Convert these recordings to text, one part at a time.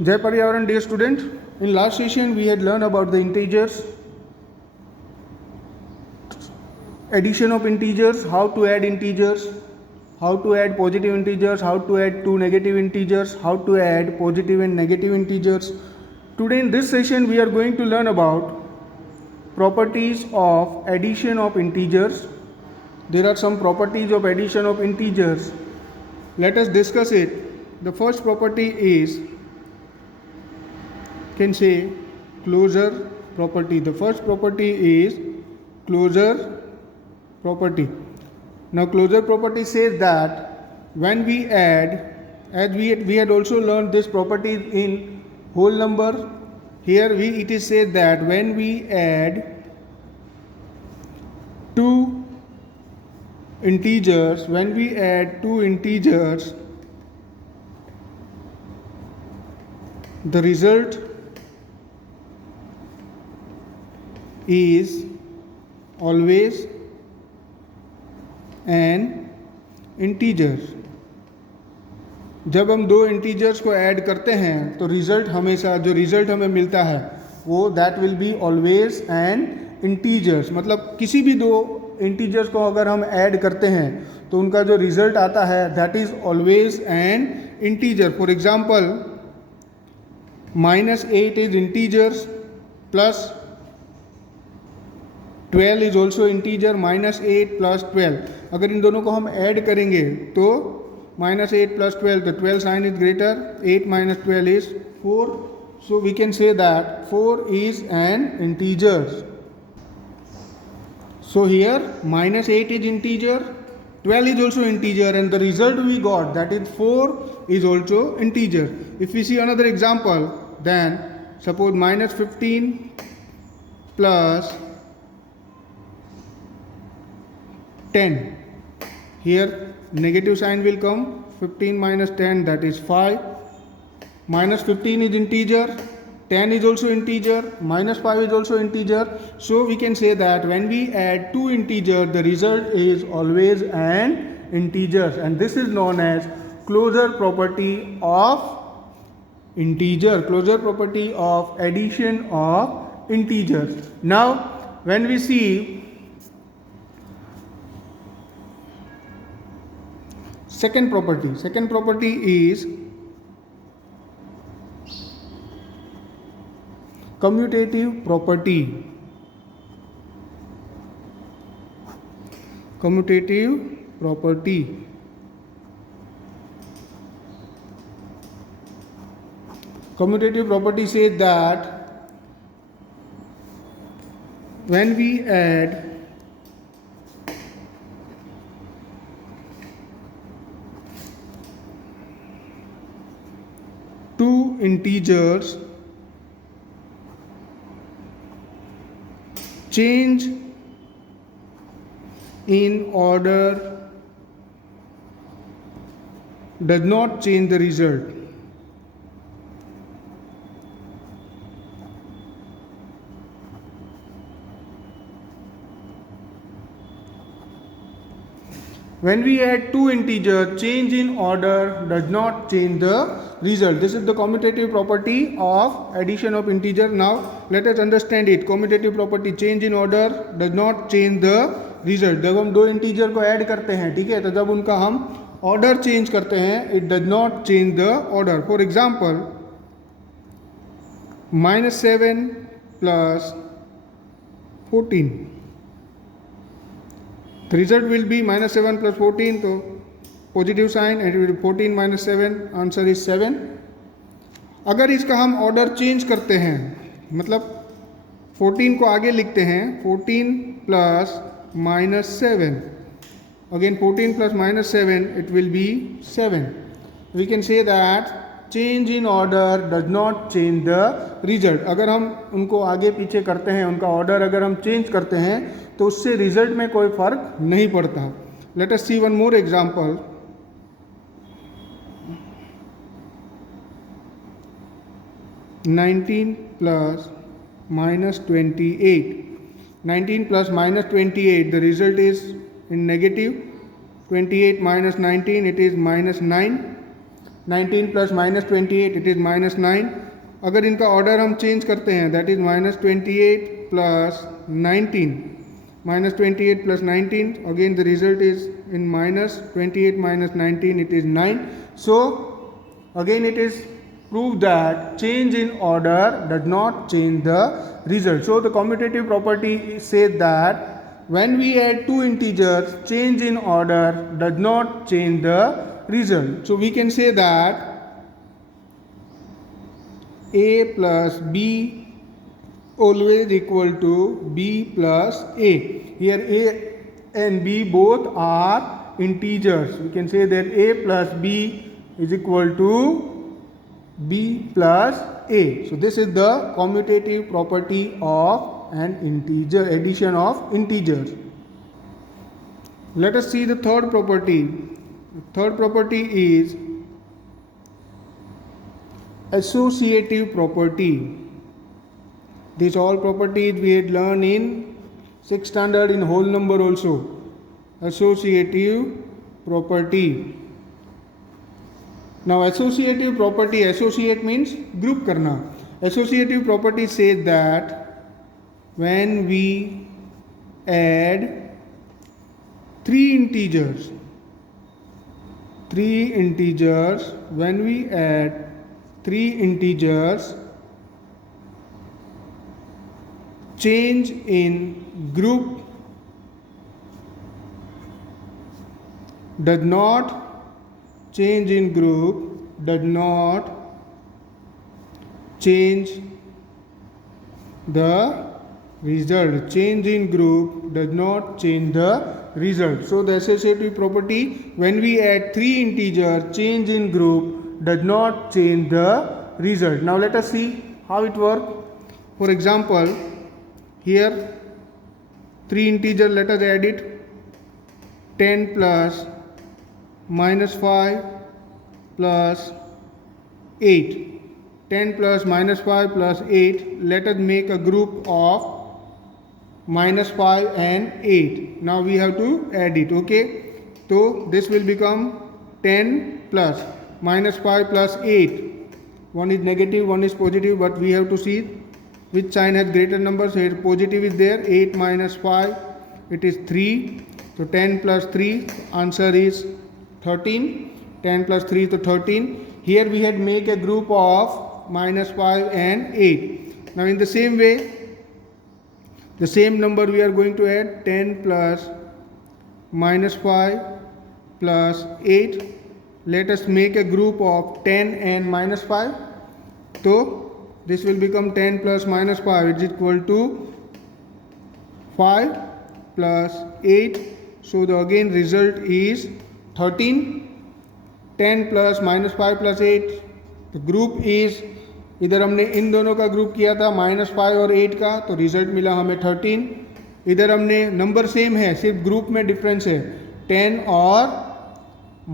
Jai Paryawaran, dear student. In last session we had learned about the integers, addition of integers, how to add integers, how to add positive integers, how to add two negative integers, how to add positive and negative integers. Today in this session we are going to learn about properties of addition of integers. There are some properties of addition of integers. Let us discuss it. The first property is, can say, closure property. The first property is closure property. Now closure property says that when we add, as we had also learned this property in whole number, here it is said that when we add two integers, the result is always an integer. जब हम दो integers को add करते हैं तो result हमेशा, जो result हमें मिलता है वो that will be always an integers. मतलब किसी भी दो इंटीजर्स को अगर हम ऐड करते हैं तो उनका जो रिजल्ट आता है that is always an integer. For example -8 is integers, plus 12 is also integer. -8 plus 12, अगर इन दोनों को हम ऐड करेंगे तो -8 plus 12, the 12 sign is greater, 8 minus 12 is 4. So we can say that 4 is an integer. So here -8 is integer, 12 is also integer, and the result we got, that is 4, is also integer. If we see another example, then suppose -15 plus 10. Here negative sign will come. 15 minus 10, that is 5. -15 is integer, 10 is also integer, -5 is also integer. So we can say that when we add two integers, the result is always an integer, and this is known as closure property of integer, closure property of addition of integers. Now when we see second property is commutative property. Commutative property. Commutative property says that when we add two integers, change in order does not change the result. When we add two integers, change in order does not change the result. This is the commutative property of addition of integer. Now let us understand it. Commutative property, change in order does not change the result. जब हम दो integer को add करते हैं, ठीक है, तो जब उनका हम ऑर्डर चेंज करते हैं, it does not change the order. For example -7 plus 14, the result will be -7 plus 14, तो positive sign, and 14 minus 7, answer is 7. अगर इसका हम ऑर्डर चेंज करते हैं, मतलब 14 को आगे लिखते हैं, 14 plus -7, again 14 plus -7, it will be 7. We can say that change in order does not change the result. अगर हम उनको आगे पीछे करते हैं, उनका ऑर्डर अगर हम चेंज करते हैं तो उससे रिजल्ट में कोई फर्क नहीं पड़ता. Late us C one more example. 19 plus -28. 19 plus -28, the result is in negative. 28 minus 19, it is -9. 19 plus -28 it is -9. अगर इनका ऑर्डर हम चेंज करते हैं that is -28 plus 19. -28 plus 19, again the result is in -28 minus 19 it is 9. So again it is proved that change in order does not change the result. So the commutative property says that when we add two integers, change in order does not change the result. So we can say that a plus b always equal to b plus a. Here a and b both are integers. We can say that a plus b is equal to b plus a. So this is the commutative property of an integer, addition of integers. Let us see the third property. The third property is associative property. These all properties we had learned in 6th standard in whole number also. Associative property. Now associative property, associate means group karna. Associative property says that when we add three integers, when we add three integers, change in group does not change in group does not change the result. Change in group does not change the result. So the associative property, when we add three integers, change in group does not change the result. Now let us see how it works. For example, here three integers, let us add it. 10 plus -5 plus 8. 10 plus -5 plus 8. Let us make a group of -5 and 8. Now we have to add it. Okay. So this will become 10 plus -5 plus 8. One is negative, one is positive, but we have to see which sign has greater number. So positive is there. 8 minus 5, it is 3. So 10 plus 3, answer is 13. 10 plus 3 to 13. Here we had make a group of -5 and 8. Now in the same way, the same number we are going to add. 10 plus -5 plus 8. Let us make a group of 10 and -5. So this will become 10 plus -5 is equal to 5 plus 8. So the again result is 13. 10 plus -5 plus 8. The group is, इधर हमने इन दोनों का group किया था -5 और 8 का, तो result मिला हमें 13. इधर हमने नंबर सेम है, सिर्फ ग्रुप में डिफरेंस है. 10 और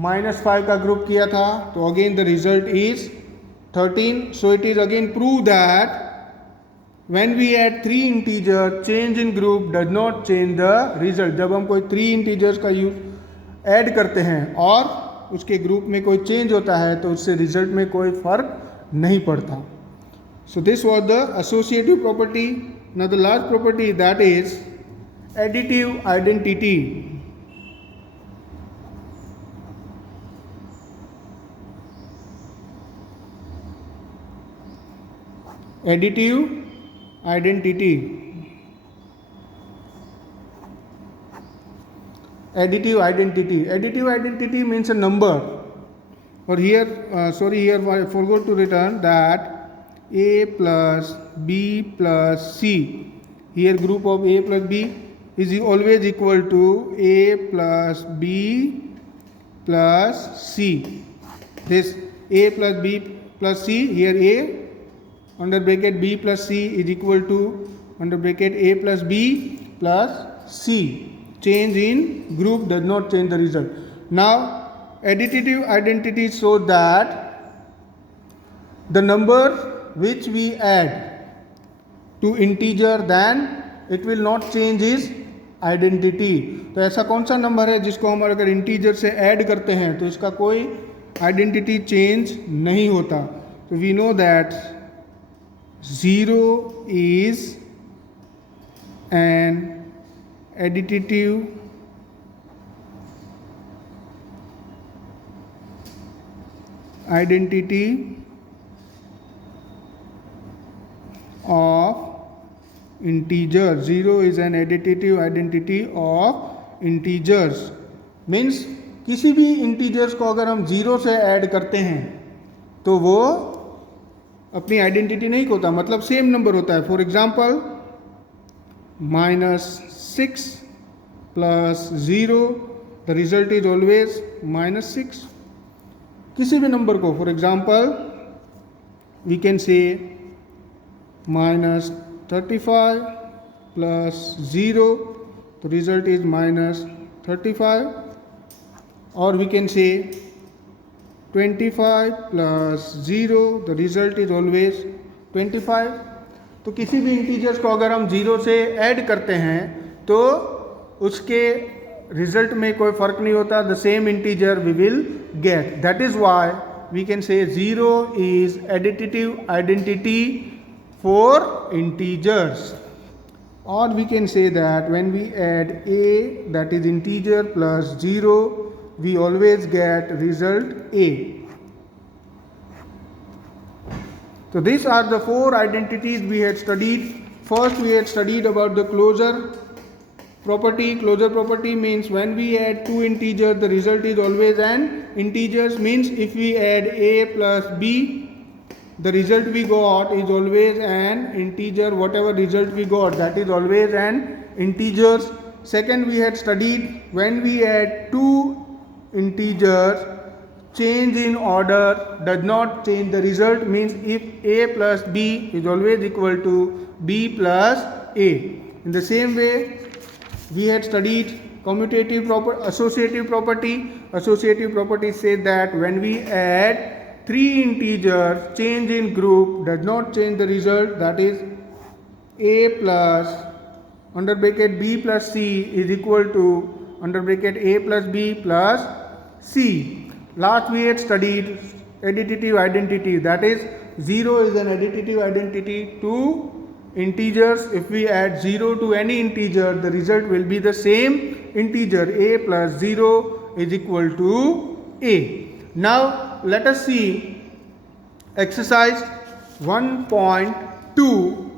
-5 का ग्रुप किया था, तो again the result is 13. So it is again proved that when we add three integers, change in group does not change the result. जब हम कोई 3 integers का यूज ऐड करते हैं और उसके ग्रुप में कोई चेंज होता है, तो उससे रिजल्ट में कोई फर्क नहीं पड़ता. So this was the associative property. Now the last property, that is additive identity. Additive identity. Additive identity. Additive identity means a number. Or here, here I forgot to return that a plus b plus c. Here group of a plus b is always equal to a plus b plus c. This a plus b plus c, here a under bracket b plus c is equal to under bracket a plus b plus c. Change in group does not change the result. Now additive identity shows that the number which we add to integer, then it will not change its identity. तो ऐसा कौन सा number है जिसको हम अगर integer से add करते हैं तो इसका कोई आइडेंटिटी चेंज नहीं होता. तो we know that 0 is an additive identity of integers. 0 is an additive identity of integers. Means किसी भी इंटीजर्स को अगर हम 0 से ऐड करते हैं तो वो अपनी आइडेंटिटी नहीं खोता, मतलब सेम नंबर होता है. For example -6 plus 0, the result is always -6. किसी भी नंबर को, फॉर एग्जाम्पल वी कैन से -35 प्लस 0, तो रिजल्ट इज -35. और we can say 25 plus 0, the result is always 25. तो किसी भी इंटीजर्स को अगर हम 0 से ऐड करते हैं तो उसके रिजल्ट में कोई फर्क नहीं होता. The same integer we will get. That is why we can say 0 is additive identity for integers. और we can say that when we add a, that is integer, plus 0, we always get result A. So these are the 4 identities we had studied. First we had studied about the closure property. Closure property means when we add two integers, the result is always an integers. Means if we add A plus B, the result we got is always an integer. Whatever result we got, that is always an integers. Second, we had studied when we add two integers, change in order does not change the result. Means if A plus B is always equal to B plus A. In the same way, we had studied commutative associative property. Associative property says that when we add 3 integers, change in group does not change the result. That is A plus under bracket B plus C is equal to under bracket A plus B plus C. Last we had studied additive identity, that is 0 is an additive identity to integers. If we add 0 to any integer, the result will be the same integer. A plus 0 is equal to A. Now let us see exercise 1.2.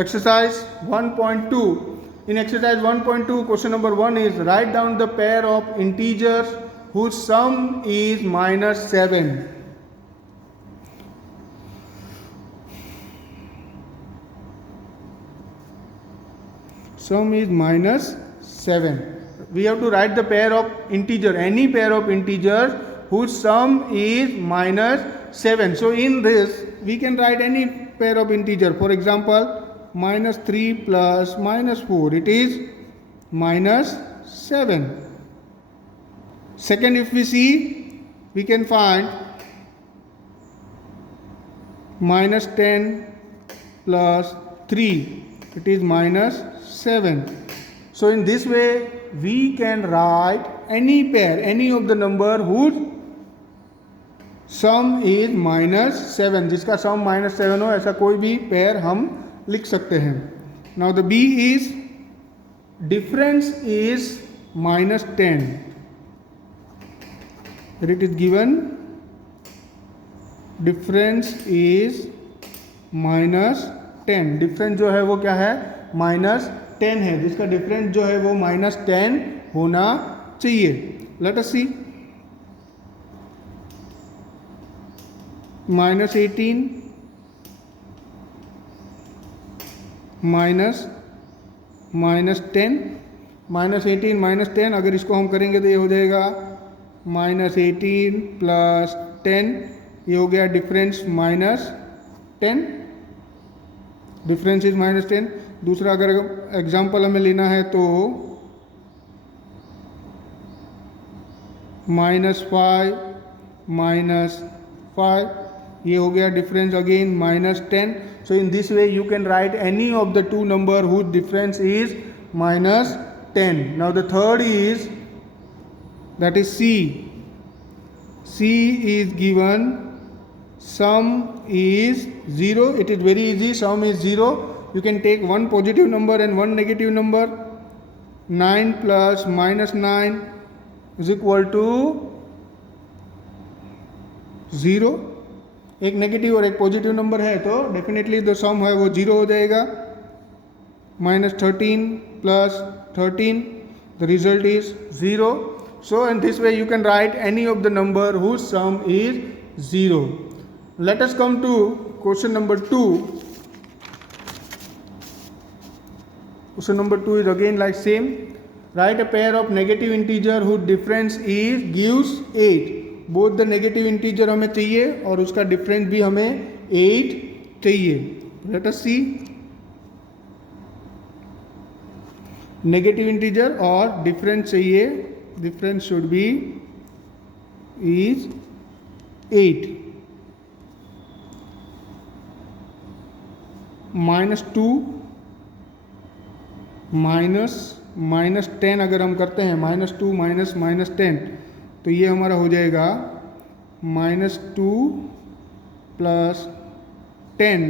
Exercise 1.2. In exercise 1.2, question number 1 is write down the pair of integers whose sum is -7. Sum is -7. We have to write the pair of integer, any pair of integers whose sum is -7. So in this we can write any pair of integer. For example, -3 plus -4, it is -7. Second, if we see, we can find -10 plus 3, it is -7. So in this way we can write any pair, any of the number whose sum is -7, जिसका sum -7 हो, ऐसा कोई भी pair हम लिख सकते हैं. Now the B is difference is -10. Here it is given difference is -10. Difference जो है वो क्या है, -10 है, जिसका डिफरेंस जो है वो -10 होना चाहिए. Let us see. -18 -10 -18 -10, अगर इसको हम करेंगे तो ये हो जाएगा -18 प्लस 10, ये हो गया डिफरेंस -10. Difference is -10. दूसरा अगर एग्जाम्पल हमें लेना है तो -5 -5, ये हो गया difference again -10. So in this way you can write any of the two number whose difference is -10. Now the third is that is C. C is given sum is 0. It is very easy. Sum is 0. You can take one positive number and one negative number. 9 plus -9 is equal to 0. एक negative और एक positive number है तो definitely जो सम है वो 0 हो जाएगा. -13 plus 13, the result is 0. So in this way you can write any of the number whose sum is 0. Let us come to question number 2. Question number 2 is again like same. Write a pair of negative integer whose difference is gives 8. Both the negative integer हमें चाहिए और उसका difference भी हमें 8 चाहिए. Let us see. Negative integer और difference चाहिए. Difference should be is 8. -2 -10 अगर हम करते हैं -2 -10 तो ये हमारा हो जाएगा -2 + 10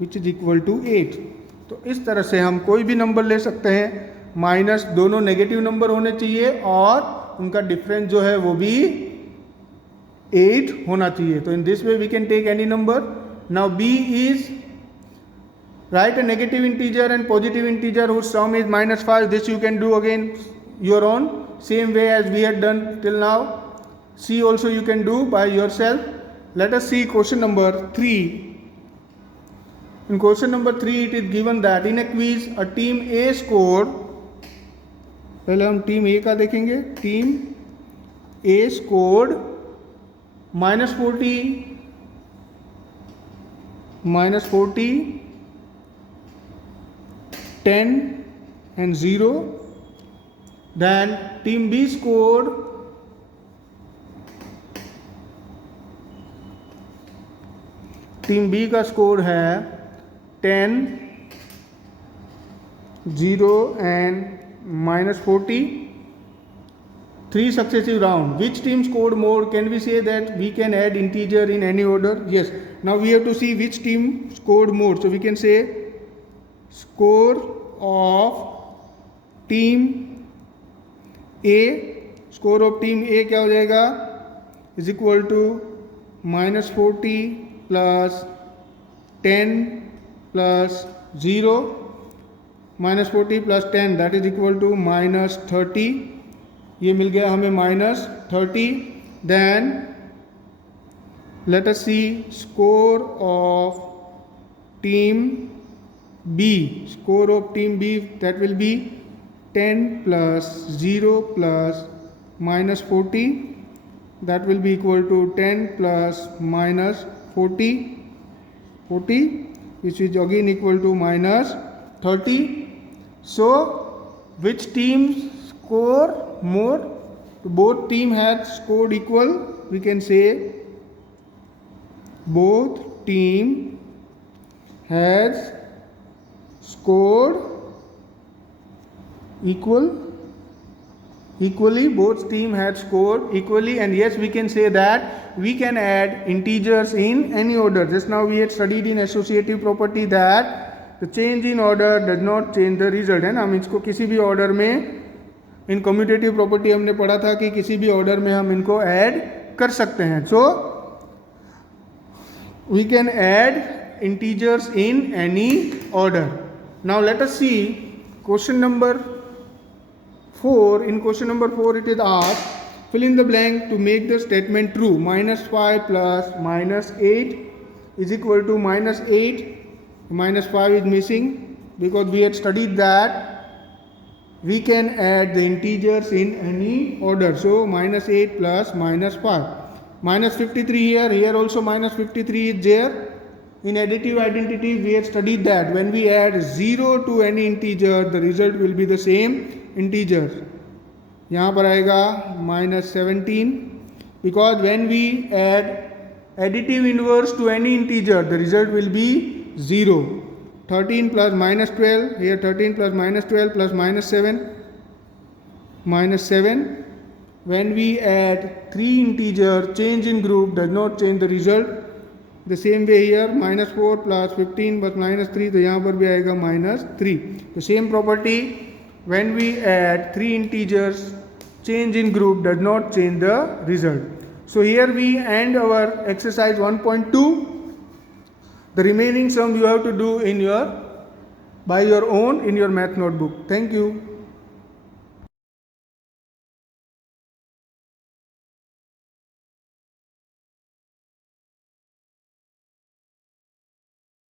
विच इज इक्वल टू 8. तो इस तरह से हम कोई भी नंबर ले सकते हैं. माइनस दोनों नेगेटिव नंबर होने चाहिए और उनका डिफरेंस जो है वो भी 8 होना चाहिए. तो in this way we can take any number. Now B is write a negative integer and positive integer whose sum is -5. This you can do again your own same way as we had done till now. C also you can do by yourself. Let us see question number 3. In question number 3 it is given that in a quiz a team A scored, पहले हम team A का देखेंगे. Team A scored -40 10 and 0. Then team B scored team B का score है 10 0 and -40. 3 successive round. Which team scored more? Can we say that we can add integer in any order? Yes. Now we have to see which team scored more. So we can say score of team A. Score of team A क्या हो जाएगा? Is equal to -40 plus 10 plus 0. -40 plus 10 that is equal to -30. ये मिल गया हमें -30. Then let us see score of team B. Score of team B, that will be 10 plus 0 plus -40. That will be equal to 10 plus -40, which is again equal to -30. So which team score more? Both team had scored equal. We can say both team has scored equally. Both team had scored equally, and yes, we can say that we can add integers in any order. Just now we had studied in associative property that the change in order does not change the result, है ना. हम इसको किसी भी order में, इन commutative property हमने पढ़ा था कि किसी भी ऑर्डर में हम इनको ऐड कर सकते हैं. So we can add integers in any order. Now let us see question number 4. In question number 4 it is asked, fill in the blank to make the statement true. -5 plus -8 is equal to -8. -5 is missing because we had studied that we can add the integers in any order. So -8 plus -5. -53 here also -53 is there. In additive identity we had studied that when we add 0 to any integer the result will be the same integer. यहाँ पर आएगा -17 because when we add additive inverse to any integer, the result will be 0. 13 plus minus 12, here 13 plus minus 12 plus minus 7, minus 7. When we add 3 integer, change in group does not change the result. The same way here, minus 4 plus 15 plus minus 3, तो यहाँ पर भी आएगा minus 3. The same property, when we add 3 integers, change in group does not change the result. So here we end our exercise 1.2. The remaining sum you have to do by your own in your math notebook. Thank you.